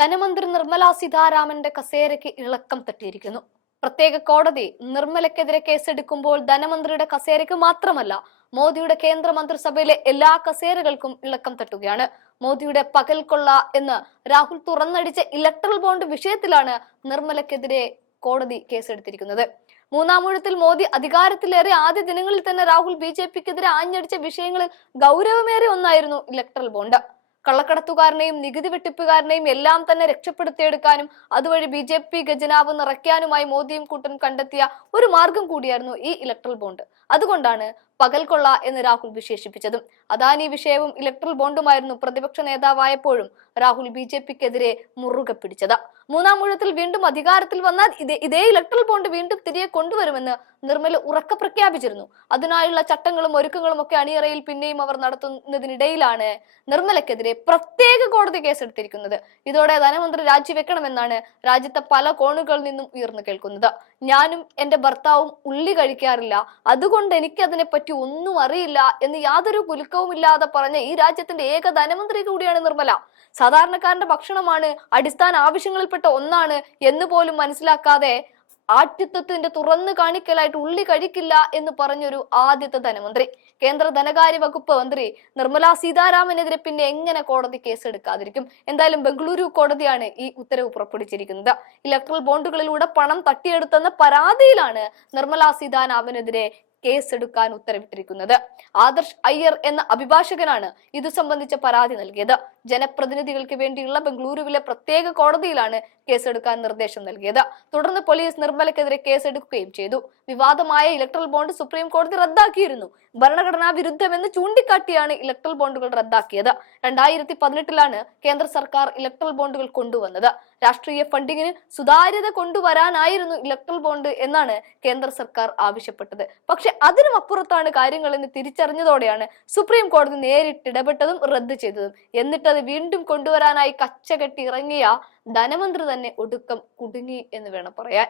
ധനമന്ത്രി നിർമ്മല സീതാരാമന്റെ കസേരയ്ക്ക് ഇളക്കം തട്ടിയിരിക്കുന്നു. പ്രത്യേക കോടതി നിർമ്മലക്കെതിരെ കേസെടുക്കുമ്പോൾ ധനമന്ത്രിയുടെ കസേരയ്ക്ക് മാത്രമല്ല മോദിയുടെ കേന്ദ്ര മന്ത്രിസഭയിലെ എല്ലാ കസേരകൾക്കും ഇളക്കം തട്ടുകയാണ്. മോദിയുടെ പകൽ കൊള്ള എന്ന് രാഹുൽ തുറന്നടിച്ച ഇലക്ട്രൽ ബോണ്ട് വിഷയത്തിലാണ് നിർമ്മലക്കെതിരെ കോടതി കേസെടുത്തിരിക്കുന്നത്. മൂന്നാമൂഴത്തിൽ മോദി അധികാരത്തിലേറെ ആദ്യ ദിനങ്ങളിൽ തന്നെ രാഹുൽ ബി ജെ പിക്കെതിരെ ആഞ്ഞടിച്ച വിഷയങ്ങളിൽ ഗൗരവമേറെ ഒന്നായിരുന്നു ഇലക്ട്രൽ ബോണ്ട്. കള്ളക്കടത്തുകാരനെയും നികുതി വെട്ടിപ്പുകാരനെയും എല്ലാം തന്നെ രക്ഷപ്പെടുത്തിയെടുക്കാനും അതുവഴി ബി ജെ പി ഖജനാവ് നിറയ്ക്കാനുമായി മോദിയും കൂട്ടൻ കണ്ടെത്തിയ ഒരു മാർഗം കൂടിയായിരുന്നു ഈ ഇലക്ട്രൽ ബോണ്ട്. അതുകൊണ്ടാണ് പകൽ കൊള്ള എന്ന് രാഹുൽ വിശേഷിപ്പിച്ചതും. അദാനി വിഷയവും ഇലക്ട്രൽ ബോണ്ടുമായിരുന്നു പ്രതിപക്ഷ നേതാവായപ്പോഴും രാഹുൽ ബി ജെ പിക്കെതിരെ മുറുകെ പിടിച്ചത്. മൂന്നാം ഊഴത്തിൽ വീണ്ടും അധികാരത്തിൽ വന്നാൽ ഇതേ ഇതേ ഇലക്ട്രൽ ബോണ്ട് വീണ്ടും തിരികെ കൊണ്ടുവരുമെന്ന് നിർമ്മല ഉറക്ക പ്രഖ്യാപിച്ചിരുന്നു. അതിനായുള്ള ചട്ടങ്ങളും ഒരുക്കങ്ങളും ഒക്കെ അണിയറയിൽ പിന്നെയും അവർ നടത്തുന്നതിനിടയിലാണ് നിർമ്മലക്കെതിരെ പ്രത്യേക കോടതി കേസെടുത്തിരിക്കുന്നത്. ഇതോടെ ധനമന്ത്രി രാജിവെക്കണമെന്നാണ് രാജ്യത്തെ പല കോണുകളിൽ നിന്നും ഉയർന്നു കേൾക്കുന്നത്. ഞാനും എന്റെ ഭർത്താവും ഉള്ളി കഴിക്കാറില്ല. അതുകൊണ്ട് എനിക്ക് അതിനെപ്പറ്റി ഒന്നും അറിയില്ല എന്ന് യാതൊരു കുലുക്കവുമില്ലാതെ പറഞ്ഞ ഈ രാജ്യത്തിന്റെ ഏക ധനമന്ത്രി കൂടിയാണ് നിർമ്മല. സാധാരണക്കാരന്റെ ഭക്ഷണമാണ് അടിസ്ഥാന ആവശ്യങ്ങളിൽപ്പെട്ട ഒന്നാണ് എന്ന് പോലും മനസ്സിലാക്കാതെ ആഠ്യത്വത്തിന്റെ തുറന്നു കാണിക്കലായിട്ട് ഉള്ളി കഴിക്കില്ല എന്ന് പറഞ്ഞൊരു ആദ്യത്തെ ധനമന്ത്രി. കേന്ദ്ര ധനകാര്യ വകുപ്പ് മന്ത്രി നിർമ്മല സീതാരാമനെതിരെ പിന്നെ എങ്ങനെ കോടതി കേസെടുക്കാതിരിക്കും? എന്തായാലും ബംഗളൂരു കോടതിയാണ് ഈ ഉത്തരവ് പുറപ്പെടുവിച്ചിരിക്കുന്നത്. ഇലക്ട്രൽ ബോണ്ടുകളിലൂടെ പണം തട്ടിയെടുത്തെന്ന പരാതിയിലാണ് നിർമ്മല സീതാരാമനെതിരെ കേസെടുക്കാൻ ഉത്തരവിട്ടിരിക്കുന്നത്. ആദർശ് അയ്യർ എന്ന അഭിഭാഷകനാണ് ഇതു സംബന്ധിച്ച പരാതി നൽകിയത്. ജനപ്രതിനിധികൾക്ക് വേണ്ടിയുള്ള ബംഗളൂരുവിലെ പ്രത്യേക കോടതിയിലാണ് കേസെടുക്കാൻ നിർദ്ദേശം നൽകിയത്. തുടർന്ന് പോലീസ് നിർമ്മലക്കെതിരെ കേസെടുക്കുകയും ചെയ്തു. വിവാദമായ ഇലക്ട്രൽ ബോണ്ട് സുപ്രീം കോടതി റദ്ദാക്കിയിരുന്നു. ഭരണഘടനാ വിരുദ്ധമെന്ന് ചൂണ്ടിക്കാട്ടിയാണ് ഇലക്ട്രൽ ബോണ്ടുകൾ റദ്ദാക്കിയത്. രണ്ടായിരത്തി പതിനെട്ടിലാണ് കേന്ദ്ര സർക്കാർ ഇലക്ട്രൽ ബോണ്ടുകൾ കൊണ്ടുവന്നത്. രാഷ്ട്രീയ ഫണ്ടിങ്ങിന് സുതാര്യത കൊണ്ടുവരാനായിരുന്നു ഇലക്ട്രൽ ബോണ്ട് എന്നാണ് കേന്ദ്ര സർക്കാർ ആവശ്യപ്പെട്ടത്. പക്ഷെ അതിനും അപ്പുറത്താണ് കാര്യങ്ങളെന്ന് തിരിച്ചറിഞ്ഞതോടെയാണ് സുപ്രീം കോടതി നേരിട്ട് ഇടപെട്ടതും റദ്ദ് ചെയ്തതും. എന്നിട്ടത് വീണ്ടും കൊണ്ടുവരാനായി കച്ചകെട്ടി ഇറങ്ങിയ ധനമന്ത്രി തന്നെ ഒടുക്കം കുടുങ്ങി എന്ന് വേണം പറയാൻ.